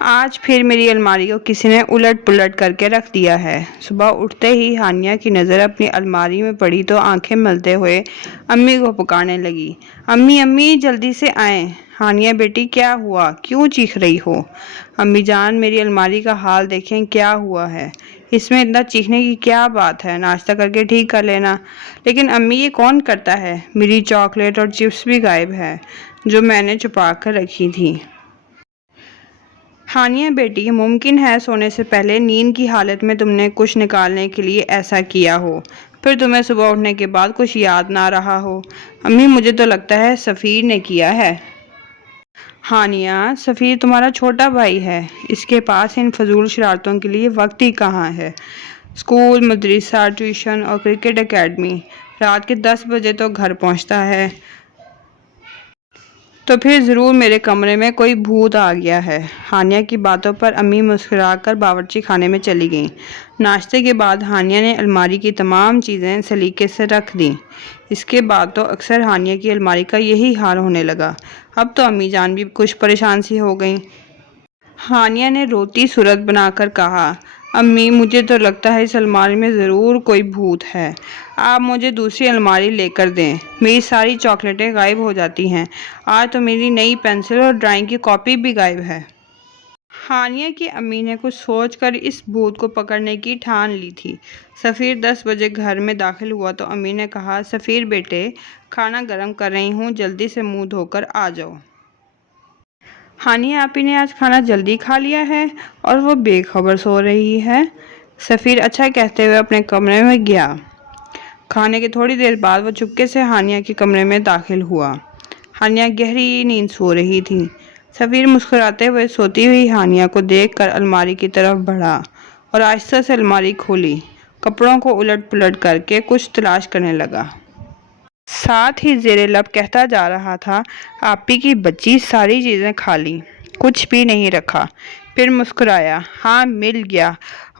آج پھر میری الماری کو کسی نے الٹ پلٹ کر کے رکھ دیا ہے۔ صبح اٹھتے ہی ہانیہ کی نظر اپنی الماری میں پڑی تو آنکھیں ملتے ہوئے امی کو پکارنے لگی، امی امی جلدی سے آئیں۔ ہانیہ بیٹی کیا ہوا؟ کیوں چیخ رہی ہو؟ امی جان میری الماری کا حال دیکھیں کیا ہوا ہے، اس میں اتنا چیخنے کی کیا بات ہے، ناشتہ کر کے ٹھیک کر لینا۔ لیکن امی یہ کون کرتا ہے؟ میری چاکلیٹ اور چپس بھی غائب ہے جو میں نے چھپا کر رکھی تھی۔ ہانیہ بیٹی ممکن ہے سونے سے پہلے نیند کی حالت میں تم نے کچھ نکالنے کے لیے ایسا کیا ہو، پھر تمہیں صبح اٹھنے کے بعد کچھ یاد نہ رہا ہو۔ امی مجھے تو لگتا ہے سفیر نے کیا ہے۔ ہانیہ سفیر تمہارا چھوٹا بھائی ہے، اس کے پاس ان فضول شرارتوں کے لیے وقت ہی کہاں ہے؟ اسکول، مدرسہ، ٹیوشن اور کرکٹ اکیڈمی، رات کے 10 بجے تو گھر پہنچتا ہے تو پھر ضرور میرے کمرے میں کوئی بھوت آ گیا ہے۔ ہانیہ کی باتوں پر امی مسکرا کر باورچی خانے میں چلی گئیں۔ ناشتے کے بعد ہانیہ نے الماری کی تمام چیزیں سلیقے سے رکھ دیں۔ اس کے بعد تو اکثر ہانیہ کی الماری کا یہی حال ہونے لگا۔ اب تو امی جان بھی کچھ پریشان سی ہو گئیں۔ ہانیہ نے روتی صورت بنا کر کہا، امی مجھے تو لگتا ہے اس الماری میں ضرور کوئی بھوت ہے، آپ مجھے دوسری الماری لے کر دیں، میری ساری چاکلیٹیں غائب ہو جاتی ہیں، آج تو میری نئی پنسل اور ڈرائنگ کی کاپی بھی غائب ہے۔ ہانیہ کی امی نے کچھ سوچ کر اس بھوت کو پکڑنے کی ٹھان لی تھی۔ سفیر 10 بجے گھر میں داخل ہوا تو امی نے کہا، سفیر بیٹے کھانا گرم کر رہی ہوں، جلدی سے منہ دھو کر آ جاؤ۔ ہانیہ آپی نے آج کھانا جلدی کھا لیا ہے اور وہ بے خبر سو رہی ہے۔ سفیر اچھا کہتے ہوئے اپنے کمرے میں گیا۔ کھانے کے تھوڑی دیر بعد وہ چپکے سے ہانیہ کے کمرے میں داخل ہوا۔ ہانیہ گہری نیند سو رہی تھی۔ سفیر مسکراتے ہوئے سوتی ہوئی ہانیہ کو دیکھ کر الماری کی طرف بڑھا اور آہستہ سے الماری کھولی، کپڑوں کو الٹ پلٹ کر کے کچھ تلاش کرنے لگا۔ ساتھ ہی زیر لب کہتا جا رہا تھا، آپی کی بچی ساری چیزیں کھا لیں، کچھ بھی نہیں رکھا۔ پھر مسکرایا، ہاں مل گیا،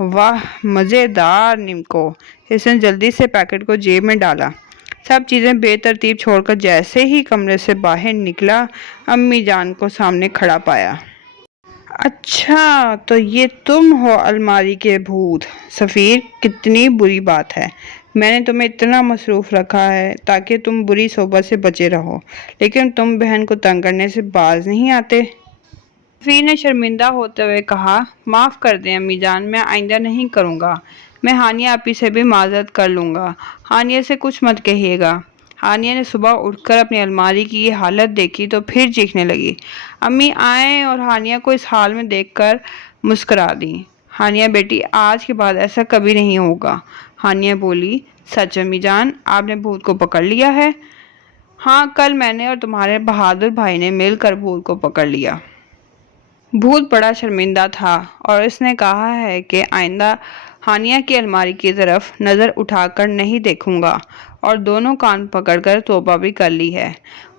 واہ مزیدار نمکو۔ اس نے جلدی سے پیکٹ کو جیب میں ڈالا۔ سب چیزیں بے ترتیب چھوڑ کر جیسے ہی کمرے سے باہر نکلا، امی جان کو سامنے کھڑا پایا۔ اچھا تو یہ تم ہو الماری کے بھوت؟ سفیر کتنی بری بات ہے، میں نے تمہیں اتنا مصروف رکھا ہے تاکہ تم بری صحبت سے بچے رہو، لیکن تم بہن کو تنگ کرنے سے باز نہیں آتے۔ سفیر نے شرمندہ ہوتے ہوئے کہا، معاف کر دیں امی جان، میں آئندہ نہیں کروں گا، میں ہانیہ آپی سے بھی معذرت کر لوں گا، ہانیہ سے کچھ مت کہیے گا۔ ہانیہ نے صبح اٹھ کر اپنی الماری کی یہ حالت دیکھی تو پھر چیخنے لگی۔ امی آئیں اور ہانیہ کو اس حال میں دیکھ کر مسکرا دیں۔ ہانیہ بیٹی آج کے بعد ایسا کبھی نہیں ہوگا۔ ہانیہ بولی، سچ امی جان، آپ نے بھوت کو پکڑ لیا ہے؟ ہاں کل میں نے اور تمہارے بہادر بھائی نے مل کر بھوت کو پکڑ لیا۔ بھوت بڑا شرمندہ تھا اور اس نے کہا ہے کہ آئندہ ہانیہ کی الماری کی طرف نظر اٹھا کر نہیں دیکھوں گا، اور دونوں کان پکڑ کر توبہ بھی کر لی ہے۔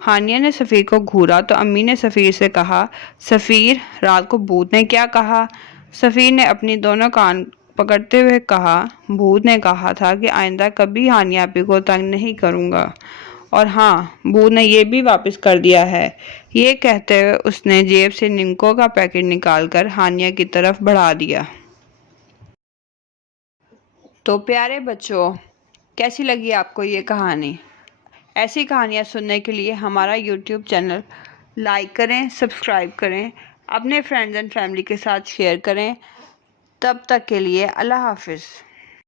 ہانیہ نے سفیر کو گھورا تو امی نے سفیر سے کہا، سفیر رات کو بھوت نے کیا کہا؟ سفیر نے اپنی دونوں کان پکڑتے ہوئے کہا، بھوت نے کہا تھا کہ آئندہ کبھی ہانیہ آپی کو تنگ نہیں کروں گا، اور ہاں بھوت نے یہ بھی واپس کر دیا ہے۔ یہ کہتے ہوئے اس نے جیب سے نمکو کا پیکٹ نکال کر ہانیہ کی طرف بڑھا دیا۔ تو پیارے بچوں، کیسی لگی آپ کو یہ کہانی؟ ایسی کہانیاں سننے کے لیے ہمارا یوٹیوب چینل لائک کریں، سبسکرائب کریں، اپنے فرینڈز اینڈ فیملی کے ساتھ شیئر کریں۔ تب تک کے لیے اللہ حافظ۔